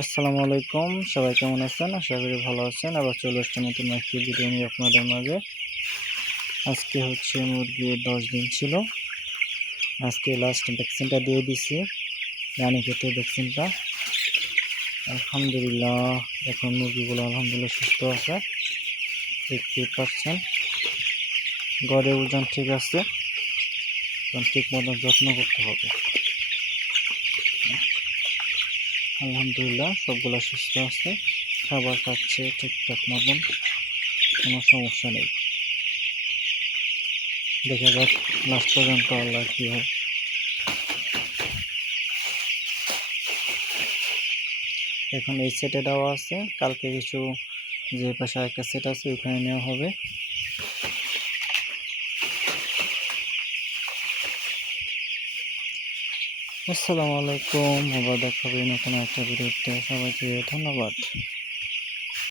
আসসালামু আলাইকুম, সবাই কেমন আছেন? আশা করি ভালো আছেন। আবার চলে আসছি নতুন একটি ভিডিও নিয়ে আপনাদের মাঝে। আজকে হচ্ছে মুরগির 10 দিন ছিল। আজকে লাস্ট ভ্যাকসিনটা দিয়ে দিছি, রানীক্ষেতের ভ্যাকসিনটা। আলহামদুলিল্লাহ, এখন মুরগিগুলো আলহামদুলিল্লাহ সুস্থ আছে। দেখতেই পাচ্ছেন, গড়ে ওজন ঠিক আছে। ঠিক মতন যত্ন করতে হবে। আলহামদুলিল্লাহ, সবগুলো সুস্থ আছে, খাবার খাচ্ছে ঠিকঠাক মতন, কোনো সমস্যা নেই। দেখা যাক লাস্ট পর্যন্ত আল্লাহ কি হয়। এখন এই সেটে দেওয়া আছে, কালকে কিছু যে পাশে একটা সেট আছে ওখানে নেওয়া হবে। আসসালামু আলাইকুম, আবার দেখা হবে নতুন একটা ভিডিওতে। সবাইকে ধন্যবাদ।